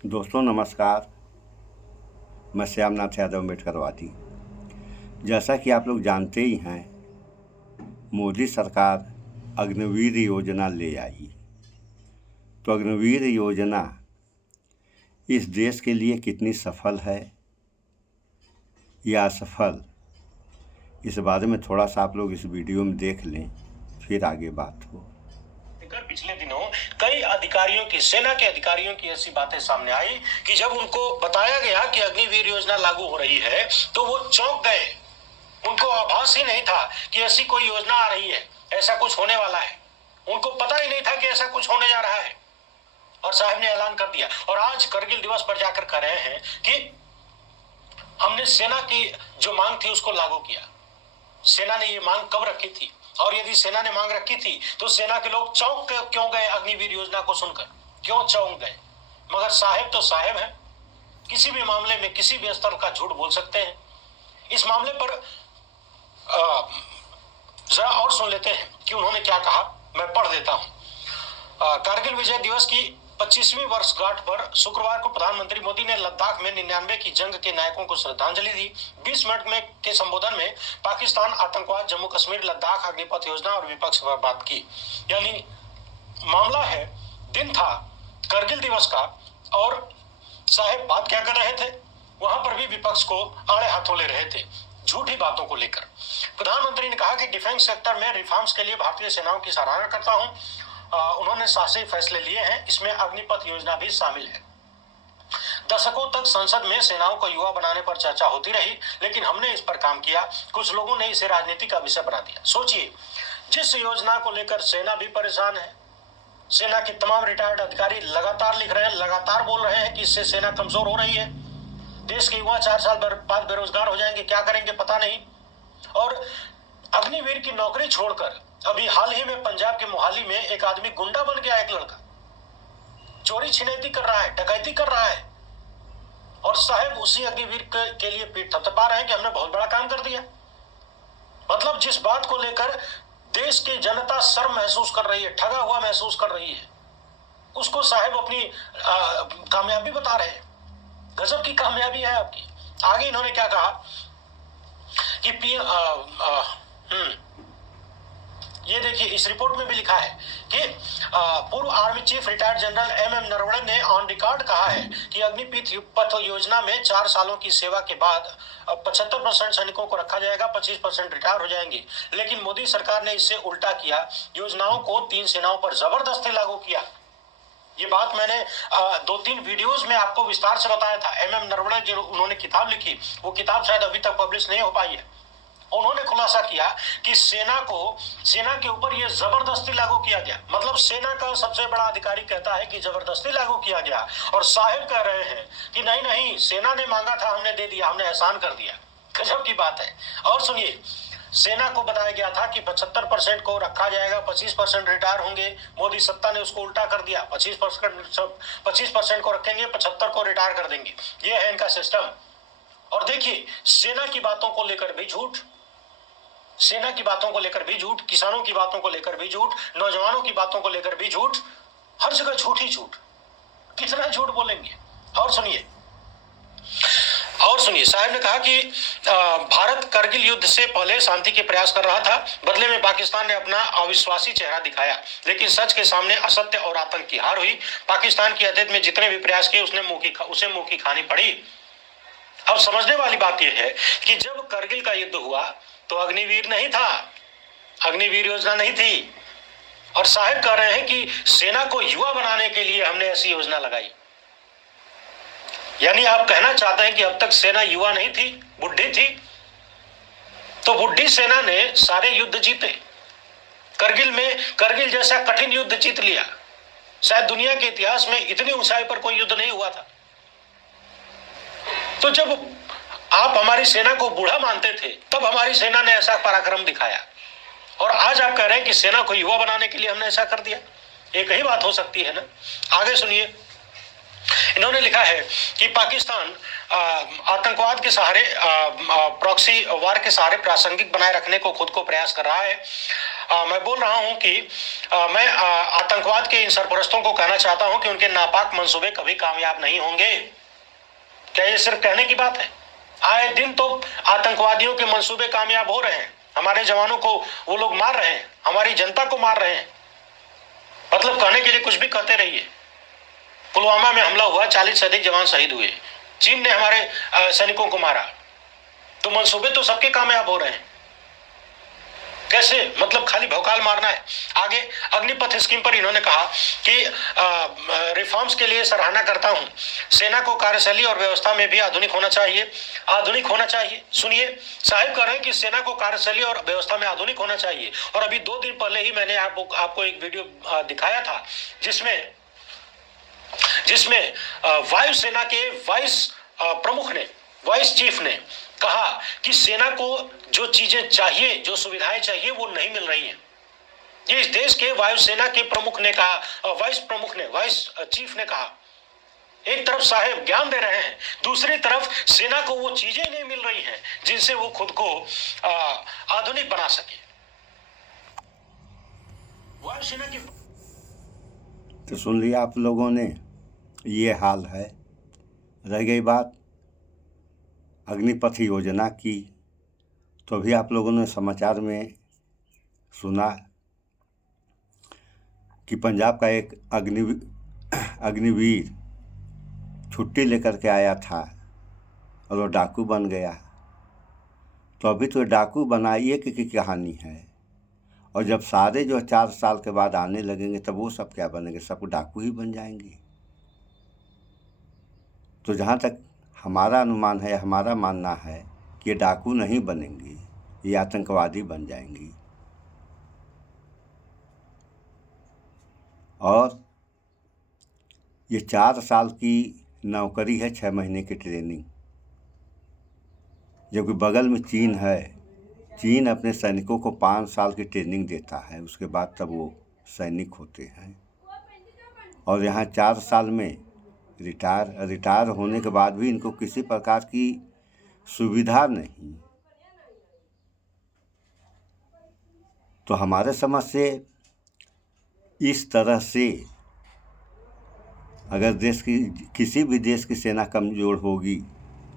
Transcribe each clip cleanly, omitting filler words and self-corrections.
दोस्तों नमस्कार। मैं श्यामनाथ यादव अम्बेडकरवादी। जैसा कि आप लोग जानते ही हैं, मोदी सरकार अग्निवीर योजना ले आई। तो अग्निवीर योजना इस देश के लिए कितनी सफल है या असफल, इस बारे में थोड़ा सा आप लोग इस वीडियो में देख लें, फिर आगे बात हो। पिछले दिनों कई अधिकारियों की, सेना के अधिकारियों की ऐसी बातें सामने आई कि जब उनको बताया गया कि अग्निवीर योजना लागू हो रही है तो वो चौंक गए। उनको आभास ही नहीं था कि ऐसी कोई योजना आ रही है, ऐसा कुछ होने वाला है। उनको पता ही नहीं था कि ऐसा कुछ होने जा रहा है और साहब ने ऐलान कर दिया। और आज करगिल दिवस पर जाकर कह रहे हैं कि हमने सेना की जो मांग थी उसको लागू किया। सेना ने ये मांग कब रखी थी, और यदि सेना ने मांग रखी थी तो सेना के लोग चौंक क्यों गए? अग्निवीर योजना को सुनकर क्यों चौंक गए? मगर साहेब तो साहेब हैं, किसी भी मामले में किसी भी स्तर का झूठ बोल सकते हैं। इस मामले पर जरा और सुन लेते हैं कि उन्होंने क्या कहा। मैं पढ़ देता हूं। कारगिल विजय दिवस की 25वीं वर्षगांठ पर शुक्रवार को प्रधानमंत्री मोदी ने लद्दाख में 99 की जंग के नायकों को श्रद्धांजलि दी। 20 मिनट में के संबोधन में पाकिस्तान, आतंकवाद, जम्मू कश्मीर, लद्दाख, अग्निपथ योजना और विपक्ष पर बात की। यानी मामला है, दिन था करगिल दिवस का और साहेब बात क्या कर रहे थे? वहां पर भी विपक्ष को आड़े हाथों ले रहे थे झूठी बातों को लेकर। प्रधानमंत्री ने कहा कि डिफेंस सेक्टर में रिफॉर्म्स के लिए भारतीय सेनाओं की सराहना करता हूं। उन्होंने साहसी फैसले लिए हैं, इसमें अग्निपथ योजना भी शामिल है। दशकों तक संसद में सेनाओं को युवा बनाने पर चर्चा होती रही, लेकिन हमने इस पर काम किया। कुछ लोगों ने इसे राजनीति का विषय बना दिया। सोचिए, जिस योजना को लेकर सेना भी परेशान है, सेना के तमाम रिटायर्ड अधिकारी लगातार लिख रहे हैं, लगातार बोल रहे हैं कि इससे सेना कमजोर हो रही है। देश के युवा 4 साल बाद बेरोजगार हो जाएंगे, क्या करेंगे पता नहीं। और अग्निवीर की नौकरी छोड़कर अभी हाल ही में पंजाब के मोहाली में एक आदमी गुंडा बन गया। एक लड़का चोरी छिनैती कर रहा है, डकैती कर रहा है, और साहब उसी अग्निवीर के लिए पीठ थपथपा रहे हैं कि हमने बहुत बड़ा काम कर दिया। मतलब जिस बात को लेकर देश की जनता शर्म महसूस कर रही है, ठगा हुआ महसूस कर रही है, उसको साहब अपनी कामयाबी बता रहे हैं। गजब की कामयाबी है आपकी। आगे इन्होंने क्या कहा कि ये देखिए, इस रिपोर्ट में भी लिखा है कि पूर्व army chief retired general M Naravane ने ऑन रिकॉर्ड कहा है कि अग्निपथ योजना में 4 सालों की सेवा के बाद 75% सैनिकों को रखा जाएगा, 25% रिटायर हो जाएंगे। लेकिन मोदी सरकार ने इससे उल्टा किया, योजनाओं को 3 सेनाओं पर जबरदस्ती लागू किया। ये बात मैंने 2-3 वीडियोस में आपको विस्तार से बताया था। एम नरवणे जो उन्होंने किताब लिखी, वो किताब शायद अभी तक पब्लिश नहीं हो पाई है। उन्होंने खुलासा किया कि सेना के ऊपर यह जबरदस्ती लागू किया गया। मतलब सेना का सबसे बड़ा अधिकारी कहता है कि जबरदस्ती लागू किया गया, और साहिब कह रहे हैं कि नहीं नहीं, सेना ने मांगा था, हमने दे दिया, हमने एहसान कर दिया। गजब की बात है। और सुनिए, सेना को बताया गया था कि 75% को रखा जाएगा, 25% रिटायर होंगे। मोदी सत्ता ने उसको उल्टा कर दिया, 25% को रखेंगे, 75 को रिटायर कर देंगे। ये है इनका सिस्टम। और देखिए, सेना की बातों को लेकर भी झूठ, सेना की बातों को लेकर भी झूठ, किसानों की बातों को लेकर भी झूठ, नौजवानों की बातों को लेकर भी झूठ, हर जगह झूठ ही झूठ। कितना झूठ बोलेंगे? और सुनिए, साहब ने कहा कि भारत करगिल युद्ध से पहले शांति के प्रयास कर रहा था, बदले में पाकिस्तान ने अपना अविश्वासी चेहरा दिखाया। लेकिन सच के सामने असत्य और आतंक की हार हुई। पाकिस्तान की अतीत में जितने भी प्रयास किए उसे मुंह की खानी पड़ी। अब समझने वाली बात यह है कि जब करगिल का युद्ध हुआ तो अग्निवीर नहीं था, अग्निवीर योजना नहीं थी। और साहब कह रहे हैं कि सेना को युवा बनाने के लिए हमने ऐसी योजना लगाई। यानी आप कहना चाहते हैं कि अब तक सेना युवा नहीं थी, बुढ़ी थी? तो बुढ़ी सेना ने सारे युद्ध जीते। करगिल जैसा कठिन युद्ध जीत लिया। शायद दुनिया के इतिहास में इतनी ऊंचाई पर कोई युद्ध नहीं हुआ था। तो जब आप हमारी सेना को बूढ़ा मानते थे, तब हमारी सेना ने ऐसा पराक्रम दिखाया, और आज आप कह रहे हैं कि सेना को युवा बनाने के लिए हमने ऐसा कर दिया। एक ही बात हो सकती है ना। आगे सुनिए, इन्होंने लिखा है कि पाकिस्तान आतंकवाद के सहारे, प्रॉक्सी वार के सहारे प्रासंगिक बनाए रखने को खुद को प्रयास कर रहा है। मैं बोल रहा हूं कि मैं आतंकवाद के इन सरपरस्तों को कहना चाहता हूं कि उनके नापाक मंसूबे कभी कामयाब नहीं होंगे। क्या ये सिर्फ कहने की बात है? आए दिन तो आतंकवादियों के मंसूबे कामयाब हो रहे हैं, हमारे जवानों को वो लोग मार रहे हैं, हमारी जनता को मार रहे हैं। मतलब कहने के लिए कुछ भी कहते रहिए। पुलवामा में हमला हुआ, 40 से अधिक जवान शहीद हुए, चीन ने हमारे सैनिकों को मारा, तो मंसूबे तो सबके कामयाब हो रहे हैं। कैसे? मतलब खाली भौकाल मारना है। आगे अग्निपथ स्कीम पर इन्होंने कहा कि रिफॉर्म्स के लिए सराहना करता हूं, सेना को कार्यशैली और व्यवस्था में भी आधुनिक होना चाहिए। आधुनिक होना चाहिए, सुनिए, साहिब कह रहे हैं कि सेना को कार्यशैली और व्यवस्था में आधुनिक होना चाहिए। और अभी 2 दिन पहले ही मैंने आपको एक वीडियो दिखाया था जिसमें वायुसेना के वाइस चीफ ने कहा कि सेना को जो चीजें चाहिए, जो सुविधाएं चाहिए, वो नहीं मिल रही हैं। ये इस देश के वायुसेना के प्रमुख ने कहा, वाइस चीफ ने कहा। एक तरफ साहेब ज्ञान दे रहे हैं, दूसरी तरफ सेना को वो चीजें नहीं मिल रही हैं जिनसे वो खुद को आधुनिक बना सके। वायुसेना की तो सुन लिया आप लोगों ने, ये हाल है। रह गई बात अग्निपथ योजना की, तो अभी आप लोगों ने समाचार में सुना कि पंजाब का एक अग्निवीर छुट्टी लेकर के आया था और वो डाकू बन गया। तो अभी तो डाकू बनाइए की कहानी है, और जब सारे जो 4 साल के बाद आने लगेंगे तब वो सब क्या बनेंगे? सब डाकू ही बन जाएंगे। तो जहाँ तक हमारा अनुमान है, हमारा मानना है कि ये डाकू नहीं बनेंगी, ये आतंकवादी बन जाएंगी। और ये 4 साल की नौकरी है, 6 महीने की ट्रेनिंग। जबकि बगल में चीन है, चीन अपने सैनिकों को 5 साल की ट्रेनिंग देता है, उसके बाद तब वो सैनिक होते हैं। और यहाँ 4 साल में रिटायर होने के बाद भी इनको किसी प्रकार की सुविधा नहीं। तो हमारे समझ से इस तरह से अगर देश की किसी भी देश की सेना कमज़ोर होगी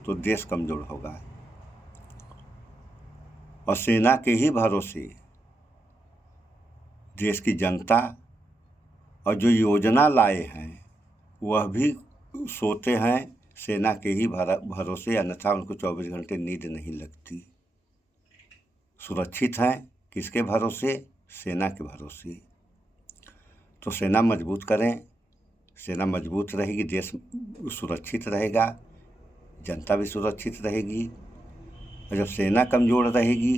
तो देश कमज़ोर होगा। और सेना के ही भरोसे देश की जनता और जो योजना लाए हैं वह भी सोते हैं सेना के ही भरोसे, अन्यथा उनको 24 घंटे नींद नहीं लगती। सुरक्षित हैं किसके भरोसे? सेना के भरोसे। तो सेना मजबूत करें, सेना मजबूत रहेगी, देश सुरक्षित रहेगा, जनता भी सुरक्षित रहेगी। और जब सेना कमज़ोर रहेगी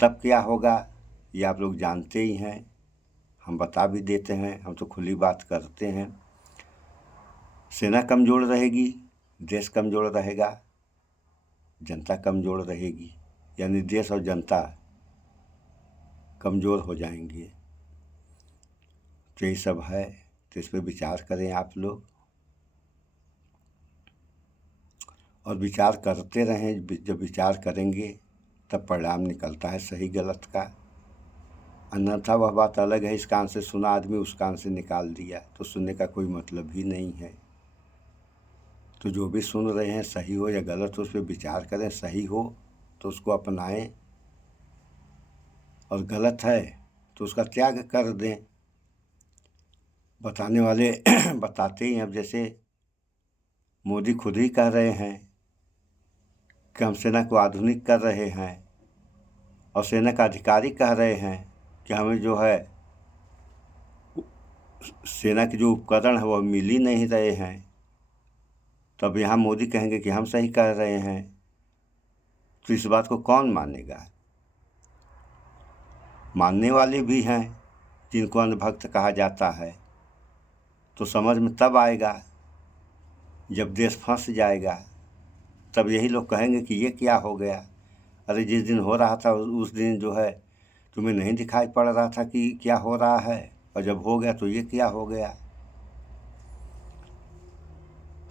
तब क्या होगा ये आप लोग जानते ही हैं, हम बता भी देते हैं, हम तो खुली बात करते हैं। सेना कमज़ोर रहेगी, देश कमज़ोर रहेगा, जनता कमज़ोर रहेगी, यानी देश और जनता कमज़ोर हो जाएंगे। तो ये सब है, तो इस पर विचार करें आप लोग, और विचार करते रहें। जब विचार करेंगे तब परिणाम निकलता है सही गलत का। अन्यथा वह बात अलग है, इस कान से सुना आदमी उस कान से निकाल दिया, तो सुनने का कोई मतलब ही नहीं है। तो जो भी सुन रहे हैं, सही हो या गलत हो, उस पर विचार करें। सही हो तो उसको अपनाएं, और गलत है तो उसका त्याग कर दें। बताने वाले बताते ही। अब जैसे मोदी खुद ही कह रहे हैं कि हम सेना को आधुनिक कर रहे हैं, और सेना का अधिकारी कह रहे हैं कि हमें जो है सेना के जो उपकरण है वह मिल ही नहीं रहे हैं। तब यहाँ मोदी कहेंगे कि हम सही कह रहे हैं, तो इस बात को कौन मानेगा? मानने वाले भी हैं जिनको अंधभक्त कहा जाता है। तो समझ में तब आएगा जब देश फंस जाएगा, तब यही लोग कहेंगे कि ये क्या हो गया। अरे जिस दिन हो रहा था उस दिन जो है तुम्हें नहीं दिखाई पड़ रहा था कि क्या हो रहा है, और जब हो गया तो ये क्या हो गया।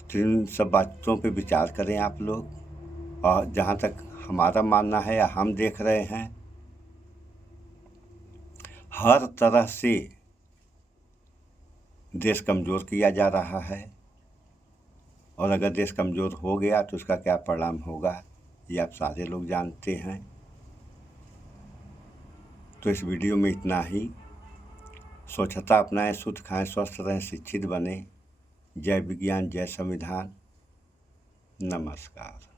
तो इन सब बातों पे विचार करें आप लोग। और जहाँ तक हमारा मानना है या हम देख रहे हैं हर तरह से देश कमज़ोर किया जा रहा है, और अगर देश कमज़ोर हो गया तो उसका क्या परिणाम होगा ये आप सारे लोग जानते हैं। तो इस वीडियो में इतना ही। स्वच्छता अपनाएं, शुद्ध खाएं, स्वस्थ रहें, शिक्षित बने। जय विज्ञान, जय संविधान। नमस्कार।